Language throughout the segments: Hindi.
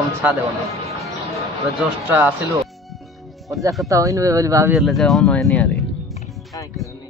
हम छा देवन पूरा जस्ट आसिलु मजा कथा होइन बे बोली भाभी ले जे ऑन होय नहीं अरे काय करने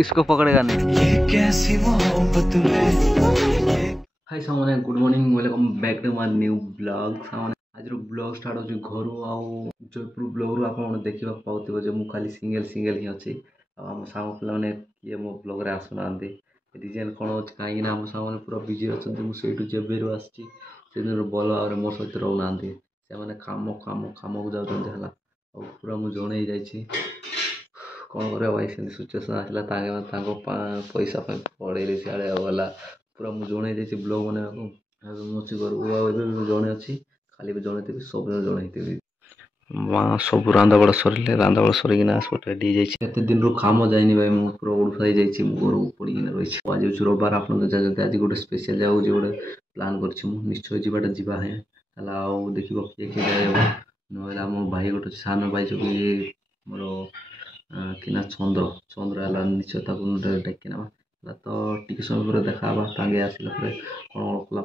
इसको पकड़ेगा नहीं ये कैसी मोहब्बत में। हाय सामने good morning welcome back to my new blog. सामने आज ब्लॉग स्टार्ट हो घर आउ जयपुर ब्लॉग रू आप देखा पाते जो मुझे खाली सिंगल ही अच्छी आम सांग पे मैंने किए मो ब्लॉग रे आसुना रिजन कौन हो कहीं आम सांग पूरा बिजी अच्छा मुझे जेबेरू आसी भल भाव मो सहित रोना से कम कम कम को जाऊँ पूरा मुझे जन जा कौन कर भाई से सिचुएसन आसला पैसा पड़े सियाड़े गला पूरा मुझे जन जा ब्लॉग बनवाक मुझे घर जड़े अच्छी खाली भी जन सब जन माँ सब रांधा बड़ा सर रांधा बड़ा सरिकिना सब रेडी होते दिन रू काम जाए भाई मुझे पूरा उड़फा घर को पड़ना रही आज हूँ रविवार आप आज गोटे स्पेशल जगह गोटे प्लान करश्चय जावाटा जावा है देख किए किए जाए ना मो भाई गोटे सान भाई जो कि मोर कि चंद्र चंद्र है निश्चय डाकिना तो टी समय पर देखा टांगे आसला कौन कला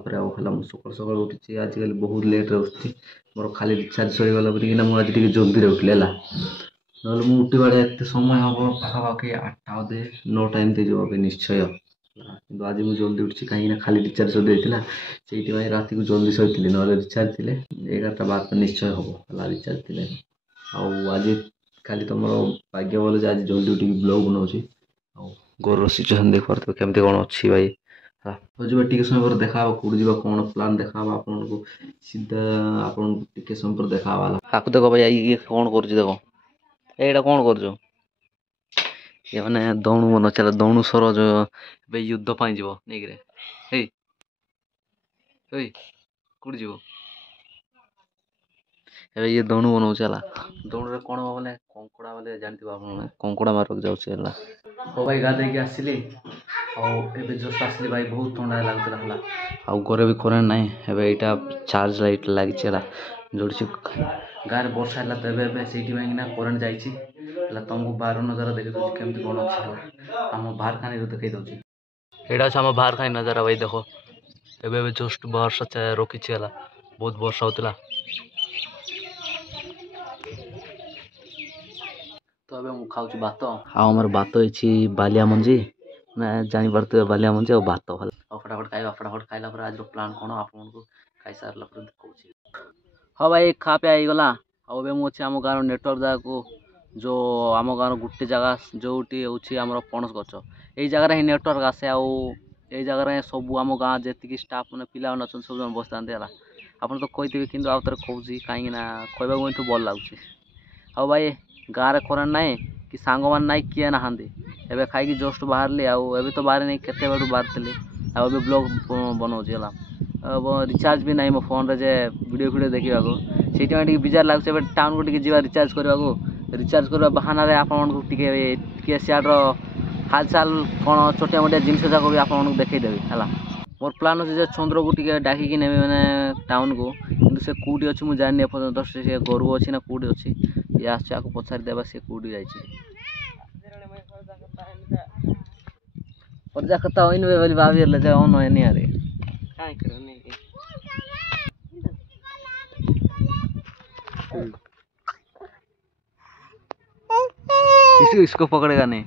सकाल सकाल उठी आजिकल बहुत लेट उठी मोर खाली रिचार्ज सरीगला कि मुझे जल्दी उठिले ना मुझे उठवा एत समय हम पाखापाखि 8टा बोधे 9टा एमती जब निश्चय कि आज मुझे जल्दी उठी कहीं खाली रिचार्ज सरीला से रात को जल्दी शोती ना रिचार्ज थे 11टा 12टा निश्चय हम रिचार्ज थे आज खाली तुम भाग्य बोले आज जल्दी उठ ब्लॉग बनाऊँगी घर सिचुएसन देख पारे केमती कौन अच्छी भाई तो जब टी समय पर देखा कौट जा कौन प्लान देखा आपन को सीधा आपन टी समय पर देखा आपको देखो भाई ये कौन कर देखो कौन कर ये मैंने दौणु बन चला दौणु सर जो युद्ध पाई जीव नहीं कौट जीव ये दौणु बनाऊ चला दौड़ कौन हम बोले कंकड़ा बोले जानते कंकड़ा मारक जाऊँ हो भाई गाधे आसली जस्ट आसली भाई बहुत ठंडा लगुला आउ घरे भी करेन्ट ना यहाँ चार्ज लाइट लगी जोड़ी गाँव में वर्षा है तो से करेन्ट जाइए तुमको बाहर नजारा देखे दूसरी केमती कौन अच्छे आम बाहर खानी देखई दूसरी यहाँ आम बाहर खानी नजारा भाई देखो एवं जस्ट वर्षा रखी बहुत वर्षा होता तो अबे मु खाऊँ भात आमर भात होती बालिया मंजी ना जानी पारे बालिया मंजी और भात भल फटाफट खाइला आज प्लान कौन आपको खाई सारा देखा हाँ भाई खा पे आईगला आबे मुझे आम गाँव नेटवर्क जगह को जो आम गाँव गोटे जगह जो हूँ पणस गच यही जगार ही नेटवर्क आसे आई जगार सब आम गाँव जी स्टाफ मैंने पिला अच्छा सब जन बसता आप तो कही कि आउ थे कहूँ कहीं कहवाक भल लगुच हाँ भाई गाँव में करेन्ट ना कि सांग मान ना किए ना एवं खाई जस्ट बाहर आबे तो बाहर नहीं केते बार बाहर थी आबे ब्लॉग बनाऊँगा रिचार्ज भी ना मो फोन रे वीडियो वीडियो देखा से विजार लगे टाउन को जा रिचार्ज करने रिचार्ज करवा बहाना आपको सियाड़ हाल चाल कौन छोटिया मोटिया जिनस जाक भी आपको देखईदेवी है मोर प्लान अच्छे चंद्र को डाकिकी नेबी मैंने टाउन को कि से कौटी अच्छी मुझे जानी एपर्तन से घर अच्छी ना कौटी अच्छी ये आपको पचारि देवा सी कौटी जा कथा होइन बे बोली भाभी ले जे ऑन होय नहीं अरे काय करने इसको पकड़ेगा नहीं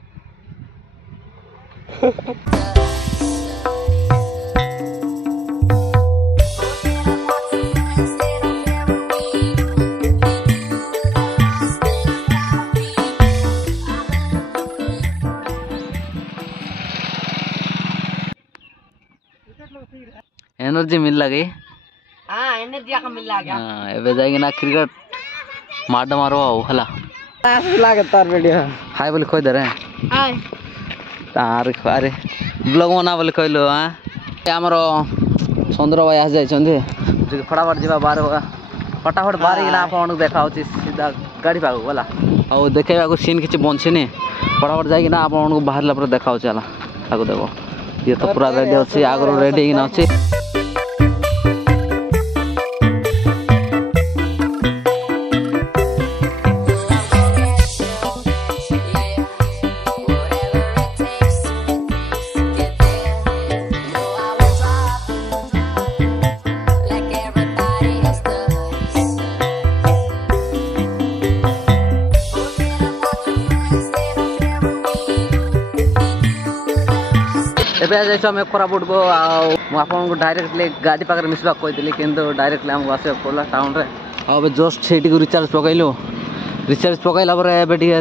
एनर्जी मिल लगे हाँ एनर्जी का मिल गया हाँ एबे जाएंगे ना क्रिकेट मार मारो हला लागे तार वीडियो हाय बोले खोई दे रहे हाय तार अरे ब्लॉग बना बोले कहलो हां हमर चंद्र भाई आस जाइछन फटाफट जीवा बाहर फटाफट बाहर गला आपन देखा होची सीधा गाड़ी पागो बोला और देखेबा को सीन किछ बंछे फटाफट जाई ना आपन बाहर ला देखा होची हला ताको देखो ये तो पूरा रेडी अच्छे आगर रेडी अच्छे ଏବେ ଯାଇଛୁ ଆମେ କୋରାପୁଟ को आपको डायरेक्टली गाड़ी पाखे मिसवा कही किंतु डायरेक्टली आमको आसवा पड़ा टाउन रे अब जस्ट से रिचार्ज पकईलु रिचार्ज पकईला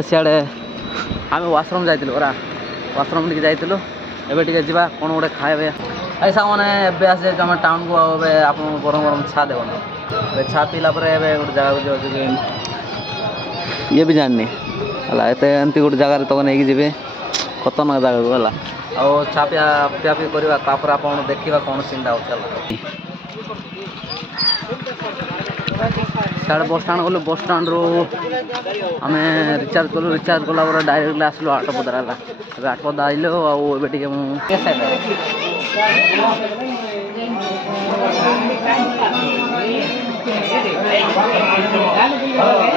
सियाड़े आम वाशरूम जाइलु परा वाशरूम टी जाइलु एबे टी जा कौन गोटे खाए ऐसा मैंने एबे आस जाइए आम टाउन को आप गरम गरम छा देव छा पीला गोटे जगह को ये भी जाननी है एमती गोटे जगार तक नहीं जी खतरनाक जगह को है ଆଉ ଚା ପିଆ ପିଇ କରିବା ତାପରେ ଆପଣ ଦେଖିବା କ'ଣ ସିନ୍ଟା ହେଉଛି ସିଆଡ଼େ ବସଷ୍ଟାଣ୍ଡ ଗଲୁ ବସଷ୍ଟାଣ୍ଡରୁ ଆମେ ରିଚାର୍ଜ କଲୁ ରିଚାର୍ଜ କଲା ପରେ ଡାଇରେକ୍ଟଲି ଆସିଲୁ ଆଠପଦା ହେଲା ଏବେ ଆଠପଦା ଆଇଲୁ ଆଉ ଏବେ ଟିକେ ମୁଁ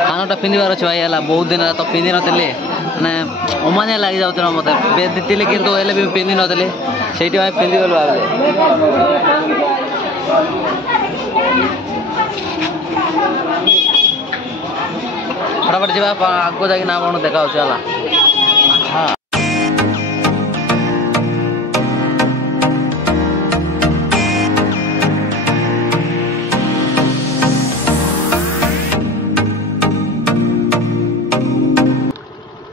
खानाटा पिंधार अच्छे भाई है बहुत दिन तो पिंधि नी मैंने अमानिया लग जाऊला मत दी कि भी पिंधि नी से पिंधि गलु फटाफट जा आगे जाकि ना कौन देखा हाँ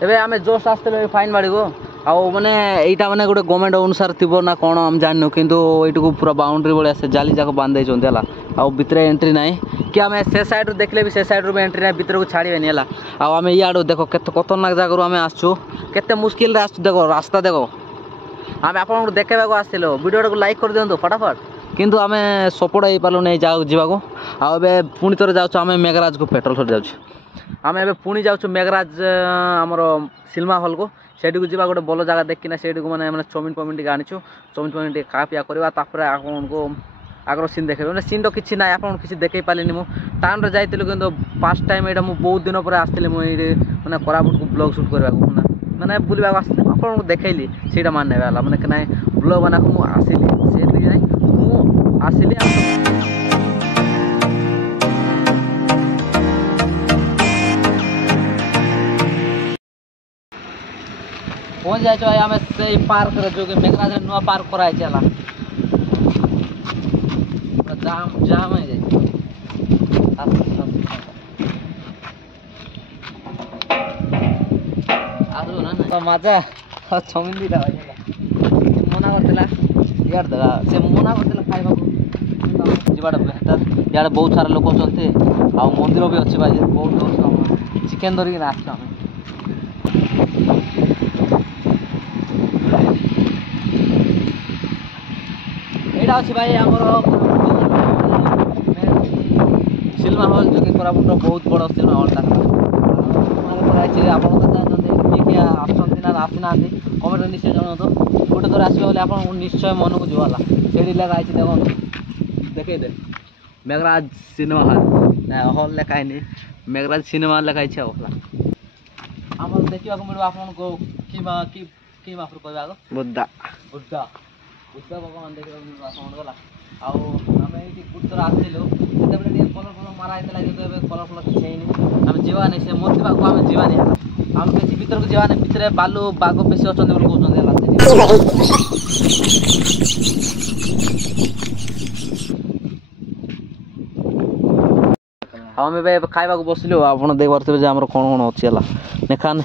एबे आमे जस्ट आसते फाइन बाड़ी को आउ माने एटा माने गोटे गवर्नमेंट अनुसार थी ना कौन हम जानू किंतु एटू पूरा बाउंड्री भाया से जाली जाक बांध देछन है आउ भितरे एंट्री ना कि आम से सैड देखले भी से सैड भी एंट्री ना भितर को छाड़बेनि है आम इाड़ू देख केते खतरनाक जगह आम आसु केते मुश्किल रे आसु देखो रास्ता देखो आम आप देखा आसलो वीडियो को लाइक कर दिंतु फटाफट किंतु आम सपोर्ट हो पार्लु नहीं जावाक आबे पुणी थोड़े जाऊँ आम मेघराज को पेट्रोल सरी जाऊँ आम ए पुणी जाऊँ मेघराज आमर सिनेमा हॉल को सेठी को जा गोटे भल जगह देखना से मैंने चाउमिन फाउमिन टी आनीचु चाउमिन फाउमिन टी खा पिया करवा आपको आगर सीन देखे मैंने सीन तो किसी ना आप किसी देखे पारे मुझे टाउन में जाइलु कि फर्स्ट टाइम यहाँ मुझे बहुत दिन पर आसती मुझे मैंने कोरापुट को ब्लॉग शूट करने मैंने बुलवा आपको देखली से मानने वाला मैंने ना ब्लॉग बना मुझे आसली से मुझे आसली पहुँच जाए भाई आम से पार्क जो कि मेघराज नुआ पार्क कराई चला जाम जाम है मजा चाउमिन दीटा भाई मना करला यार देगा से मना करला खाइबा जीवाटा बेहतर यार बहुत सारा लोक चलते आ मंदिर भी अच्छे भाई बहुत चिकेन धरिक आस यहाँ अच्छे भाई आमर सिनेमा हॉल जो कि कोरापुट बहुत बड़ सिनेमा हॉलटा आप जानते आसना आसीना कमेंट निश्चय जनातु गोटे थर आसो आप निश्चय मन को जुला से लगा देख देखे दे मेघराज सिनेमा हॉल हॉल लिखाई मेघराज सिनेमा लिखाई आम देखा मिले आपको कि कहवा बुद्धा बुद्धा बुद्ध भगवान देखा गला आम ये गोटे थर आसलु से कलर फल मारा होता जो कलर फल किसी आम जावानी से मूर्ति पाक आम जावानी आम बेसी भर को जावानी भितर बालू बाघ बेसी अच्छा कहते आम ए खावा बसलु आप देख पारे आम कौन कौन अच्छी है खान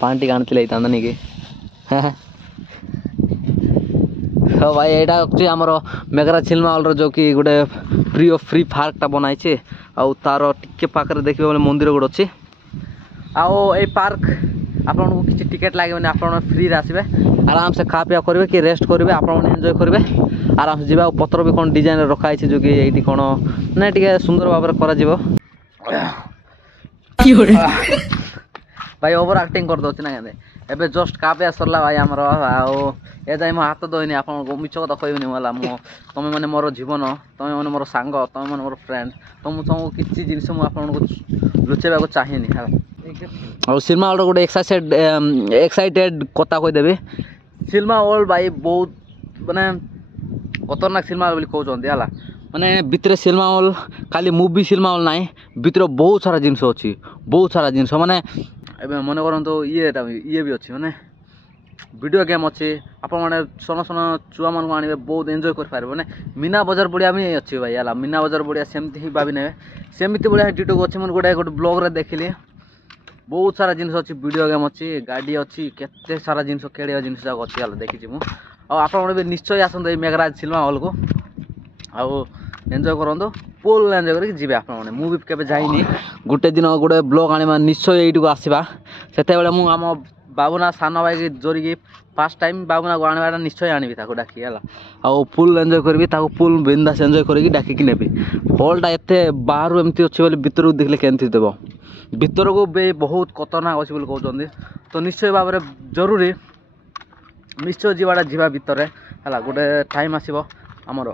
पानी टी आनी नहीं कि हाँ भाई यहाँ हूँ आमर मेघराज सिनेमा हॉल जो कि गोटे फ्री पार्कटा बनाई आउ तार टिके पाखे देखिए बोले मंदिर गोटे अच्छी आउ ये पार्क आपको किसी टिकेट लगे आप फ्री आसवे आराम से खा पिया करेंगे कि रेस्ट करेंगे आप एंजॉय करेंगे आराम से जावा पत्र भी कौन डिजाइन रखाई जो कि ये कौन ना टे सुंदर भाव में करा भाई ओवर एक्टिंग कर दौर ना एबे जस्ट कापिया सरला भाई आमर आउ ए जाए हाथ धोनी आप मिछ कथा कहनी है तुम मैंने मोर जीवन तुम मैंने मोर सांग तुम मैंने मोर फ्रेंड तो मुझे किसी जिनस मुझे लुचेबा चाहिए और सिनेमा हॉल गोटे एक्साइटेड कथा कहीदेवी सिनेमा हॉल भाई बहुत माने खतरनाक सिनेमा हॉल कहते हैं माने भितर सिनेमा हॉल खाली मूवी सिनेमा हॉल ना भितर बहुत सारा जिनस अच्छी बहुत सारा जिनस माने मन करते ये भी अच्छी माने वीडियो गेम अच्छी आपण मैंने सन सन छुआ मान आने बहुत एंजॉय कर पारे मैंने मीना बजार बढ़िया भी अच्छी भाई है मीना बजार बढ़िया सेमती ही भाभी ने सेमती बढ़िया डिटो अच्छे मैं गोटे गोटे ब्लॉग रे देखिली बहुत सारा जिनस अच्छी वीडियो गेम अच्छी गाड़ी अच्छी केते सारा जिनस खेलिया जिनस जाक अच्छी है देखी मु आप निश्चय आसते मेघराज सिनेमा हॉल को आउ एंजॉय करूँ फुल एंजॉय करके जी आप मुझे केवे जाइनी गोटे दिन गोटे ब्लॉग आने निश्चय यू आसवा से आम बाबुना सान भाई की जोरिकी फास्ट टाइम बाबुना को आने निश्चय आनी डाकी है आउ फुल एंजॉय करी फुल बिंदास एंजॉय करके डाकिक नेबी हॉलटा एत बाहर एमती अच्छे बोले भितर देखले केमती देव भितर को भी बहुत खतरनाक अच्छी बोली कहते तो निश्चय भाव में जरूरी निश्चय जीवाटा जीवा भितर है गोटे टाइम आसो आमर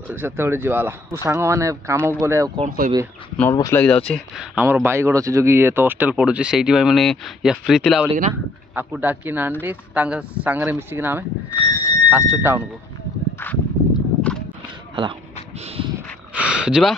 से सांग मैंने कम गले कौन कह नर्वस लगी जाऊँगी आमर भाई गोटे अच्छे जो कि ये तो हॉस्टेल पढ़ुची से मैंने ये फ्री थिला बोलिकिना आपको डाकी आनली सांगे मिसिकिना आम आसु टाउन को है जीवा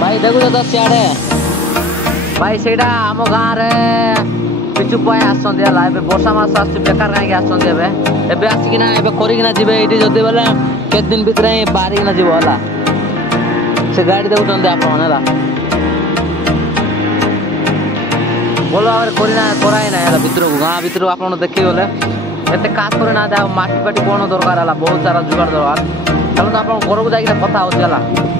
भाई देखो तो सियाड़े भाई सेटा आम गाँव पिचु पाए आसला वर्षा मास आस बेकार कहीं आसबे आसिकिना करना जी ये जदि बोले केत दिन भितर बाहरिकिना जीव है से गाड़ी देखुं आप भल भाव कराई ना भितर को गाँ भितर आप देखिए गले एत खास कर ना माटी पाटी कौन दरकार है बहुत सारा जुगाड़ दरकार चलो आप घर को जाकर कथा होगा